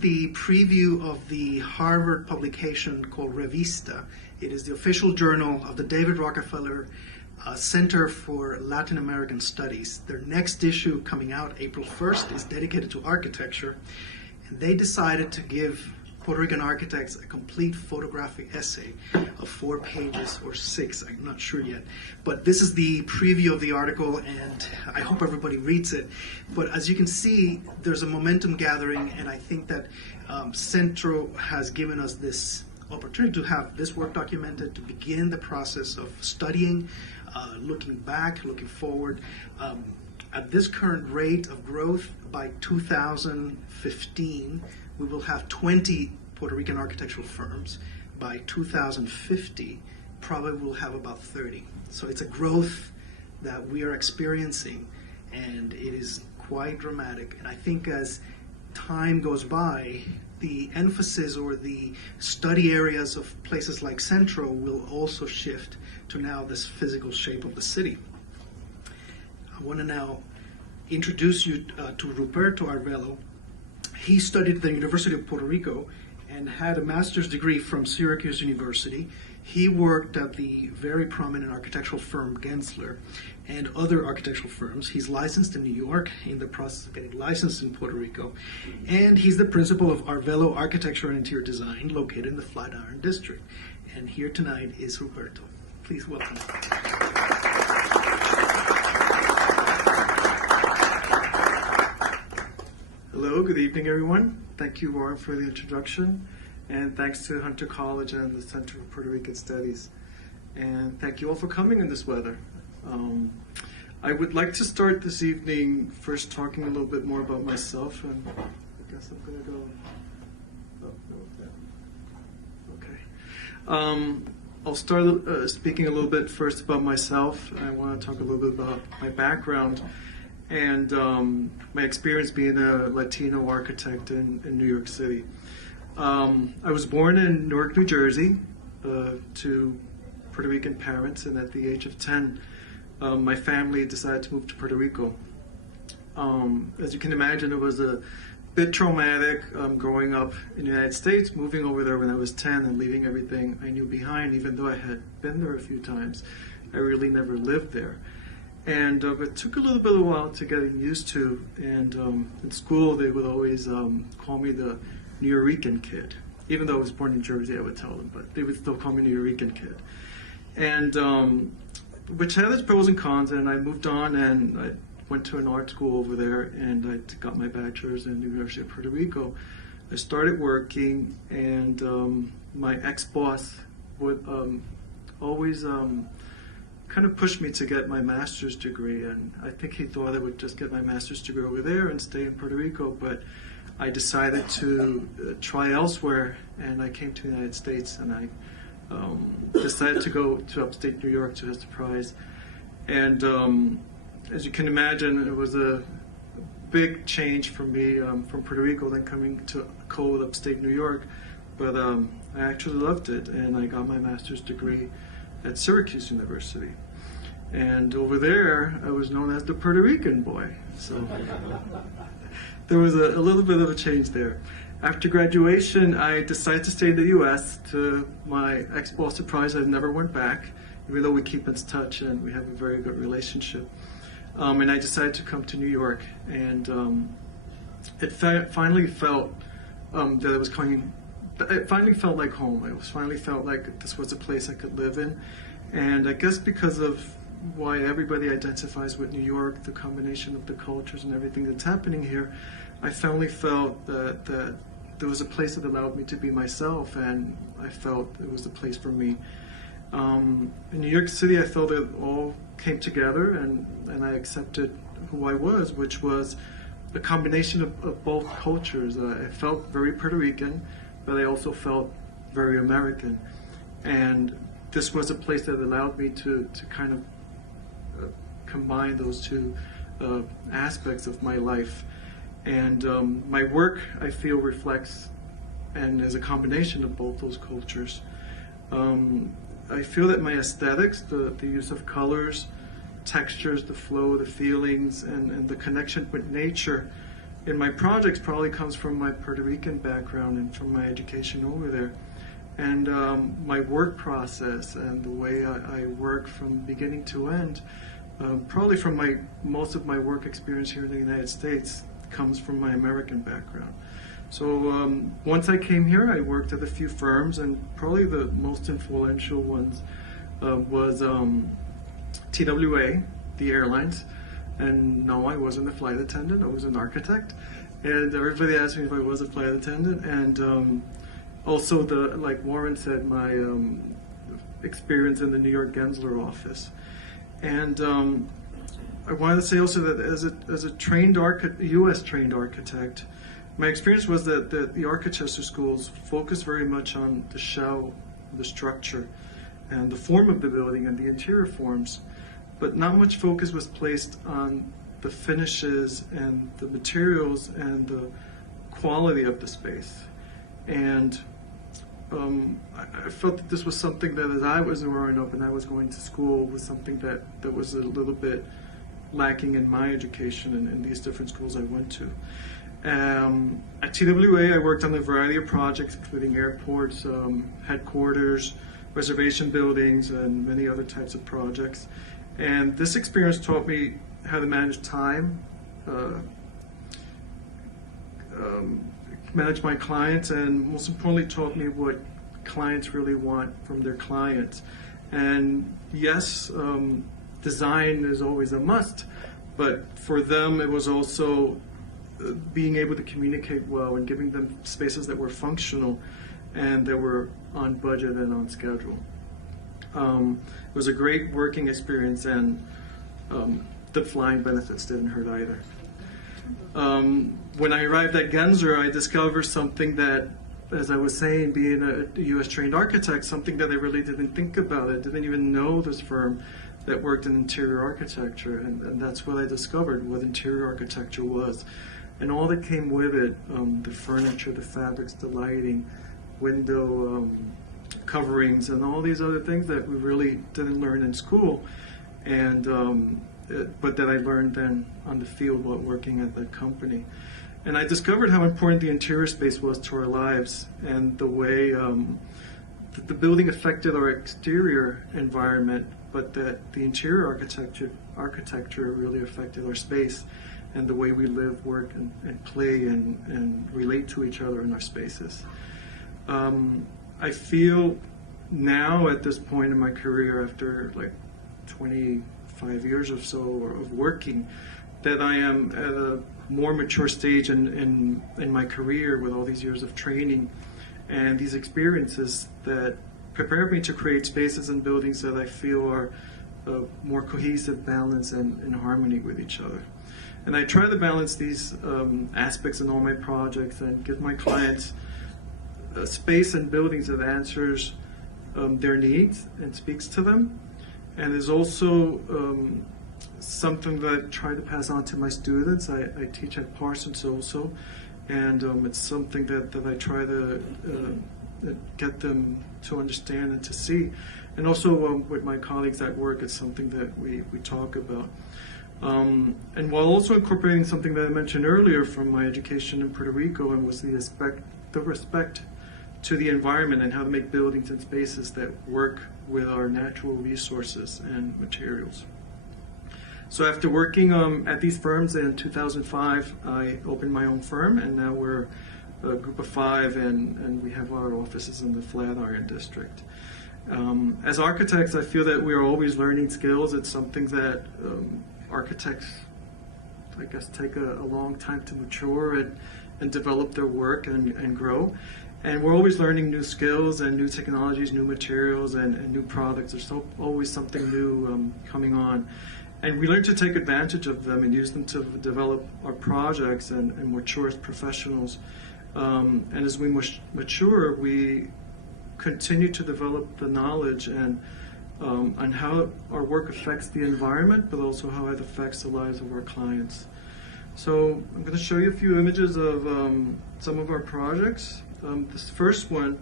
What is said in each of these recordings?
the preview of the Harvard publication called Revista. It is the official journal of the David Rockefeller Center for Latin American Studies. Their next issue, coming out April 1st, is dedicated to architecture. And they decided to give Puerto Rican architects a complete photographic essay of 4 pages or 6, I'm not sure yet. But this is the preview of the article, and I hope everybody reads it. But as you can see, there's a momentum gathering, and I think that Centro has given us this opportunity to have this work documented, to begin the process of studying, looking back, looking forward. At this current rate of growth, by 2015, we will have 20 Puerto Rican architectural firms. By 2050, probably we'll have about 30. So it's a growth that we are experiencing, and it is quite dramatic. And I think as time goes by, the emphasis or the study areas of places like Centro will also shift to now this physical shape of the city. I want to now introduce you to Ruperto Arvelo. He studied at the University of Puerto Rico and had a master's degree from Syracuse University. He worked at the very prominent architectural firm Gensler and other architectural firms. He's licensed in New York, in the process of getting licensed in Puerto Rico. And he's the principal of Arvelo Architecture and Interior Design, located in the Flatiron District. And here tonight is Ruperto. Please welcome. Hello, good evening, everyone. Thank you, Warren, for the introduction. And thanks to Hunter College and the Center for Puerto Rican Studies. And thank you all for coming in this weather. I would like to start this evening first talking a little bit more about myself. And I guess I'm going to go. Oh, no, okay. I'll start speaking a little bit first about myself. I want to talk a little bit about my background and my experience being a Latino architect in New York City. I was born in Newark, New Jersey, to Puerto Rican parents, and at the age of 10, my family decided to move to Puerto Rico. As you can imagine, it was a bit traumatic growing up in the United States, moving over there when I was 10 and leaving everything I knew behind, even though I had been there a few times. I really never lived there. And it took a little bit of a while to get used to. And in school, they would always call me the New Rican kid. Even though I was born in Jersey, I would tell them, but they would still call me New Rican kid. And which had its pros and cons. And I moved on, and I went to an art school over there, and I got my bachelor's in the University of Puerto Rico. I started working, and my ex-boss would always kind of pushed me to get my master's degree, and I think he thought I would just get my master's degree over there and stay in Puerto Rico, but I decided to try elsewhere, and I came to the United States, and I decided to go to upstate New York to his surprise. And as you can imagine, it was a big change for me from Puerto Rico, then coming to cold upstate New York, but I actually loved it, and I got my master's degree at Syracuse University. And over there, I was known as the Puerto Rican boy. So there was a little bit of a change there. After graduation, I decided to stay in the U.S. To my ex-boss' surprise, I never went back, even though we keep in touch and we have a very good relationship. And I decided to come to New York. And it finally felt that I was coming. It finally felt like home. I finally felt like this was a place I could live in. And I guess because of why everybody identifies with New York, the combination of the cultures and everything that's happening here, I finally felt that there was a place that allowed me to be myself, and I felt it was the place for me. In New York City, I felt it all came together, and I accepted who I was, which was a combination of both cultures. I felt very Puerto Rican, but I also felt very American. And this was a place that allowed me to kind of combine those two aspects of my life. And my work, I feel, reflects and is a combination of both those cultures. I feel that my aesthetics, the use of colors, textures, the flow, the feelings, and the connection with nature in my projects probably comes from my Puerto Rican background and from my education over there. And my work process and the way I work from beginning to end, probably from most of my work experience here in the United States, comes from my American background. So once I came here, I worked at a few firms, and probably the most influential ones was TWA, the airlines. And no, I wasn't a flight attendant, I was an architect. And everybody asked me if I was a flight attendant. And also, like Warren said, my experience in the New York Gensler office. And I wanted to say also that as a trained U.S. trained architect, my experience was that the architecture schools focus very much on the shell, the structure, and the form of the building and the interior forms, but not much focus was placed on the finishes and the materials and the quality of the space. And I felt that this was something that, as I was growing up and I was going to school, was something that was a little bit lacking in my education and in these different schools I went to. At TWA, I worked on a variety of projects, including airports, headquarters, reservation buildings, and many other types of projects. And this experience taught me how to manage time, manage my clients, and most importantly taught me what clients really want from their clients. And yes, design is always a must, but for them it was also being able to communicate well and giving them spaces that were functional and that were on budget and on schedule. It was a great working experience, and the flying benefits didn't hurt either. When I arrived at Gensler, I discovered something that, as I was saying, being a U.S. trained architect, something that I really didn't think about. I didn't even know this firm that worked in interior architecture, and that's what I discovered, what interior architecture was. And all that came with it, the furniture, the fabrics, the lighting, window coverings, and all these other things that we really didn't learn in school, and but that I learned then on the field while working at that company. And I discovered how important the interior space was to our lives, and the way that the building affected our exterior environment, but that the interior architecture really affected our space and the way we live, work, and play and relate to each other in our spaces. I feel now at this point in my career, after like 25 years or so of working, that I am at a more mature stage in my career with all these years of training and these experiences that prepared me to create spaces and buildings that I feel are more cohesive, balanced, and in harmony with each other. And I try to balance these aspects in all my projects and give my clients a space and buildings that answers their needs and speaks to them, and is also something that I try to pass on to my students. I teach at Parsons also, and it's something that I try to get them to understand and to see. And also with my colleagues at work, it's something that we talk about. And while also incorporating something that I mentioned earlier from my education in Puerto Rico, and was the respect to the environment and how to make buildings and spaces that work with our natural resources and materials. So after working at these firms in 2005, I opened my own firm, and now we're a group of 5, and we have our offices in the Flatiron district. As architects, I feel that we are always learning skills. It's something that architects, I guess, take a long time to mature and develop their work and grow. And we're always learning new skills and new technologies, new materials, and new products. There's always something new coming on. And we learn to take advantage of them and use them to develop our projects and mature as professionals. And as we mature, we continue to develop the knowledge and on how our work affects the environment, but also how it affects the lives of our clients. So I'm going to show you a few images of some of our projects. This first one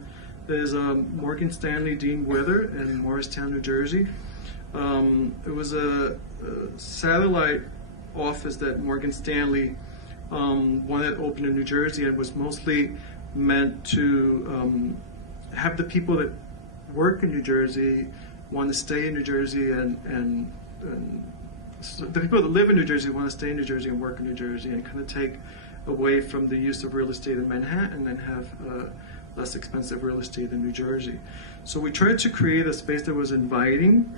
is Morgan Stanley Dean Wither in Morristown, New Jersey. It was a satellite office that Morgan Stanley one that opened in New Jersey and was mostly meant to have the people that work in New Jersey want to stay in New Jersey, and so the people that live in New Jersey want to stay in New Jersey and work in New Jersey, and kind of take away from the use of real estate in Manhattan and have less expensive real estate in New Jersey. So we tried to create a space that was inviting,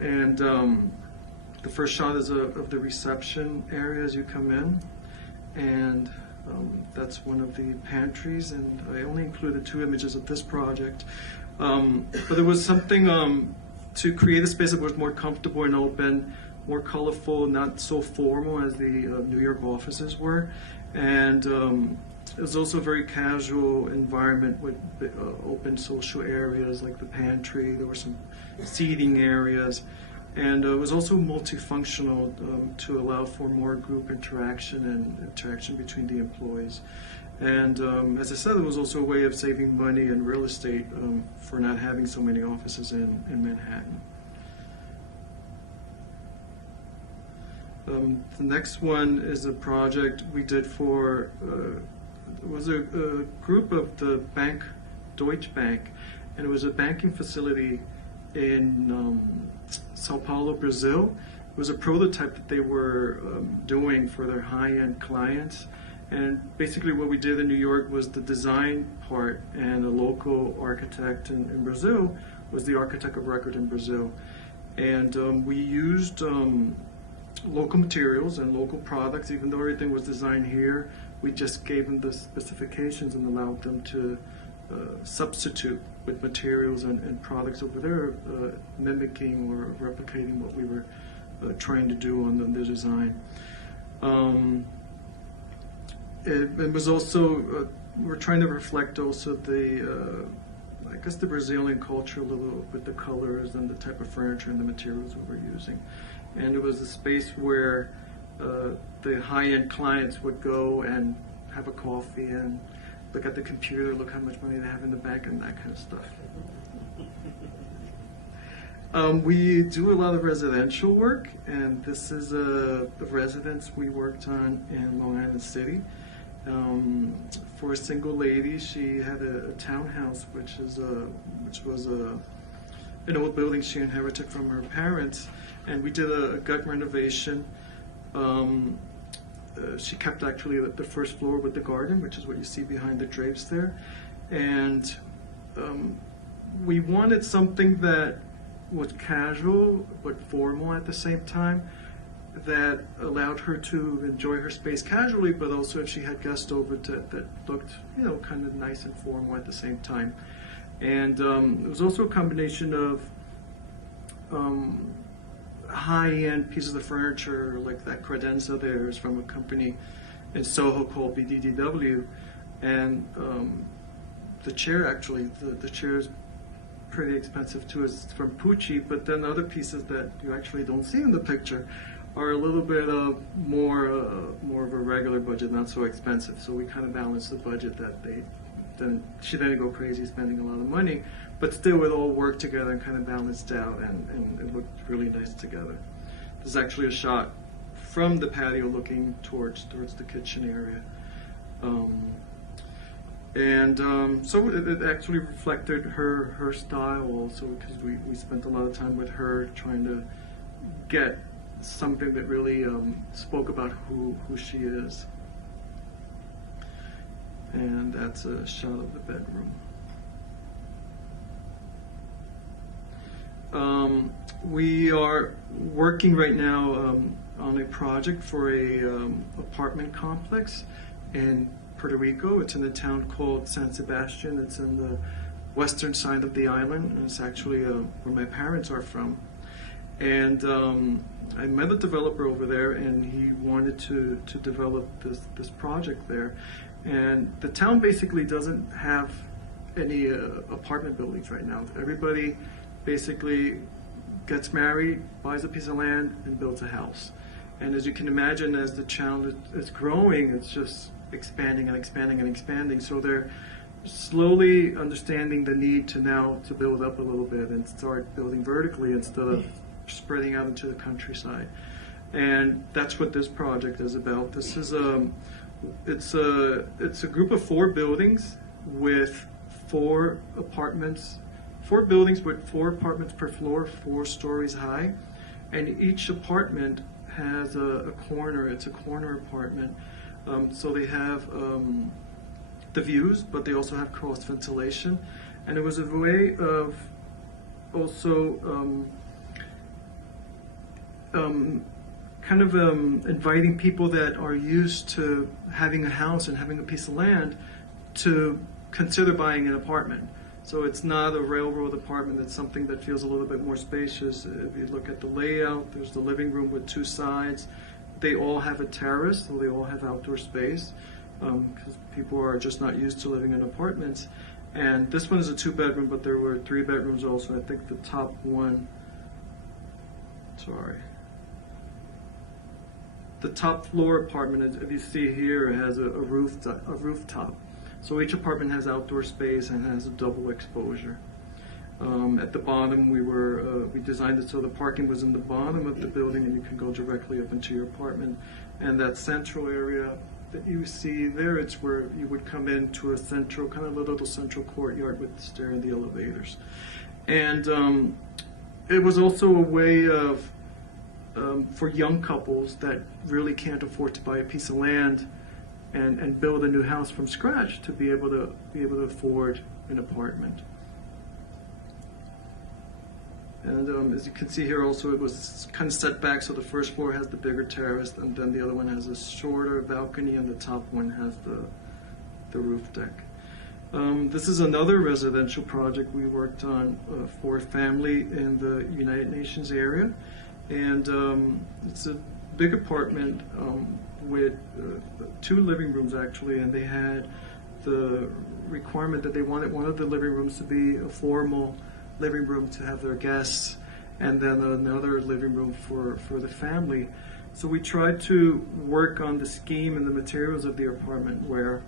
and the first shot is of the reception area as you come in, and that's one of the pantries, and I only included 2 images of this project. But there was something to create a space that was more comfortable and open, more colorful, not so formal as the New York offices were. And it was also a very casual environment with open social areas like the pantry. There were some seating areas. And it was also multifunctional to allow for more group interaction and interaction between the employees. And as I said, it was also a way of saving money and real estate for not having so many offices in Manhattan. The next one is a project we did for, it was a group of the bank, Deutsche Bank, and it was a banking facility in Sao Paulo, Brazil. It was a prototype that they were doing for their high-end clients. And basically what we did in New York was the design part, and a local architect in Brazil was the architect of record in Brazil. And we used local materials and local products. Even though everything was designed here, we just gave them the specifications and allowed them to substitute with materials and products over there, mimicking or replicating what we were trying to do on the design. It was also, we're trying to reflect also the, I guess the Brazilian culture a little with the colors and the type of furniture and the materials we were using. And it was a space where the high-end clients would go and have a coffee and look at the computer, look how much money they have in the bank, and that kind of stuff. We do a lot of residential work, and this is a residence we worked on in Long Island City. For a single lady, she had a townhouse, which was an old building she inherited from her parents, and we did a gut renovation. She kept actually the first floor with the garden, which is what you see behind the drapes there, and we wanted something that was casual but formal at the same time, that allowed her to enjoy her space casually, but also if she had guests over that looked, you know, kind of nice and formal at the same time. And it was also a combination of high-end pieces of furniture, like that credenza there is from a company in Soho called BDDW, and the chair actually, the chair is pretty expensive too. It's from Pucci, but then other pieces that you actually don't see in the picture are a little bit more of a regular budget, not so expensive. So we kind of balanced the budget that she didn't go crazy spending a lot of money, but still it all worked together and kind of balanced out, and it looked really nice together. There's actually a shot from the patio looking towards the kitchen area. So it actually reflected her style also, because we spent a lot of time with her trying to get something that really spoke about who she is. And that's a shot of the bedroom. We are working right now on a project for a apartment complex in Puerto Rico. It's in a town called San Sebastian. It's in the western side of the island, and it's actually where my parents are from. And I met a developer over there, and he wanted to develop this project there. And the town basically doesn't have any apartment buildings right now. Everybody basically gets married, buys a piece of land, and builds a house. And as you can imagine, as the town is growing, it's just expanding and expanding and expanding. So they're slowly understanding the need to build up a little bit and start building vertically instead of spreading out into the countryside. And that's what this project is about. This is It's a group of 4 buildings with 4 apartments, 4 buildings with 4 apartments per floor, 4 stories high, and each apartment has a corner. It's a corner apartment, so they have the views, but they also have cross ventilation, and it was a way of also inviting people that are used to having a house and having a piece of land to consider buying an apartment. So it's not a railroad apartment, it's something that feels a little bit more spacious. If you look at the layout, there's the living room with 2 sides. They all have a terrace, so they all have outdoor space, because people are just not used to living in apartments. And this one is a 2-bedroom, but there were 3 bedrooms also. I think the top one, the top floor apartment, if you see here, has a rooftop. So each apartment has outdoor space and has a double exposure. At the bottom, we designed it so the parking was in the bottom of the building, and you can go directly up into your apartment. And that central area that you see there, it's where you would come into a central, kind of a little central courtyard with the stair and the elevators. And it was also a way of for young couples that really can't afford to buy a piece of land and build a new house from scratch to be able to afford an apartment. And as you can see here also, it was kind of set back, so the first floor has the bigger terrace, and then the other one has a shorter balcony, and the top one has the roof deck. This is another residential project we worked on for a family in the United Nations area. And it's a big apartment with 2 living rooms actually, and they had the requirement that they wanted one of the living rooms to be a formal living room to have their guests, and then another living room for the family. So we tried to work on the scheme and the materials of the apartment where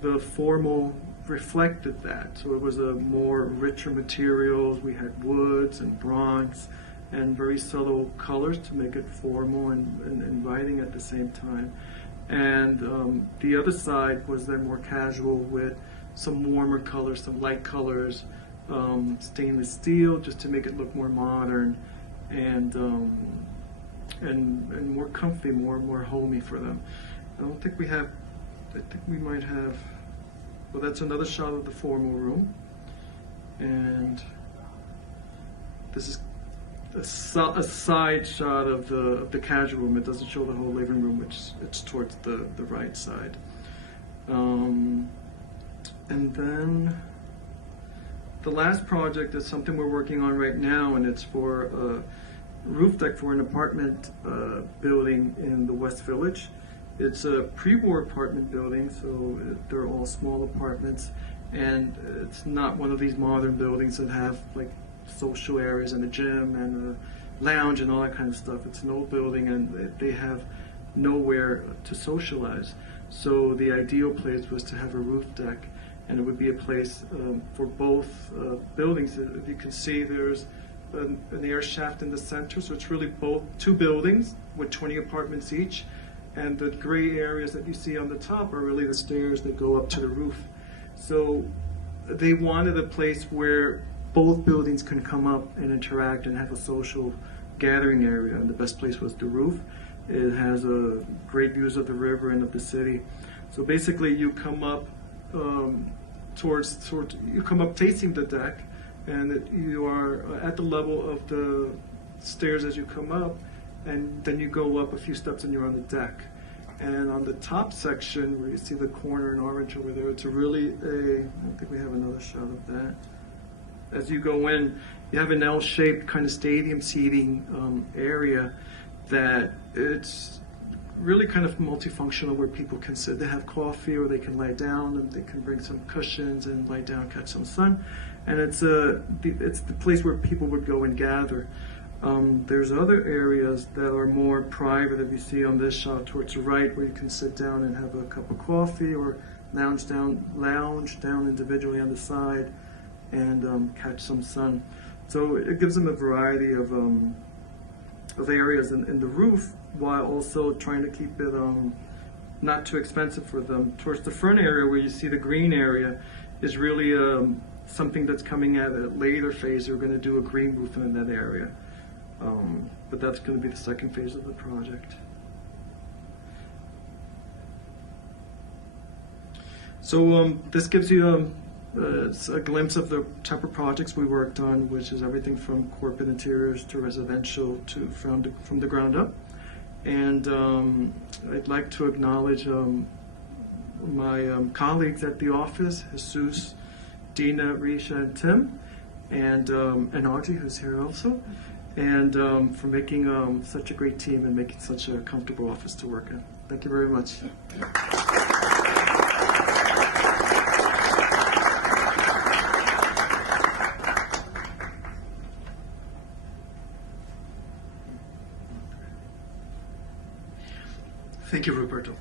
the formal reflected that. So it was a more richer materials. We had woods and bronze and very subtle colors to make it formal and inviting at the same time. And the other side was then more casual with some warmer colors, some light colors, stainless steel, just to make it look more modern and more comfy, more homey for them. I don't think we have. I think we might have. Well, that's another shot of the formal room, and this is a side shot of the casual room. It doesn't show the whole living room, which it's towards the right side. And then the last project is something we're working on right now, and it's for a roof deck for an apartment building in the West Village. It's a pre-war apartment building, so they're all small apartments, and it's not one of these modern buildings that have like social areas and a gym and a lounge and all that kind of stuff. It's an old building, and they have nowhere to socialize. So the ideal place was to have a roof deck, and it would be a place for both buildings. If you can see, there's an air shaft in the center, so it's really both 2 buildings with 20 apartments each, and the gray areas that you see on the top are really the stairs that go up to the roof. So they wanted a place where both buildings can come up and interact and have a social gathering area, and the best place was the roof. It has great views of the river and of the city. So basically you come up you come up facing the deck, and you are at the level of the stairs as you come up, and then you go up a few steps and you're on the deck. And on the top section, where you see the corner in orange over there, it's I think we have another shot of that. As you go in, you have an L-shaped kind of stadium seating area that it's really kind of multifunctional, where people can sit, they have coffee, or they can lie down, and they can bring some cushions and lie down, catch some sun. And it's the place where people would go and gather. There's other areas that are more private, if you see on this shot towards the right, where you can sit down and have a cup of coffee, or lounge down individually on the side and catch some sun. So it gives them a variety of areas in the roof, while also trying to keep it not too expensive for them. Towards the front area where you see the green area is really something that's coming at a later phase. We're going to do a green roof in that area. But that's going to be the second phase of the project. So this gives you a glimpse of the type of projects we worked on, which is everything from corporate interiors to residential to from the ground up. And I'd like to acknowledge my colleagues at the office, Jesus, Dina, Risha, and Tim, and Audrey, who's here also, and for making such a great team and making such a comfortable office to work in. Thank you very much. Thank you, Ruperto.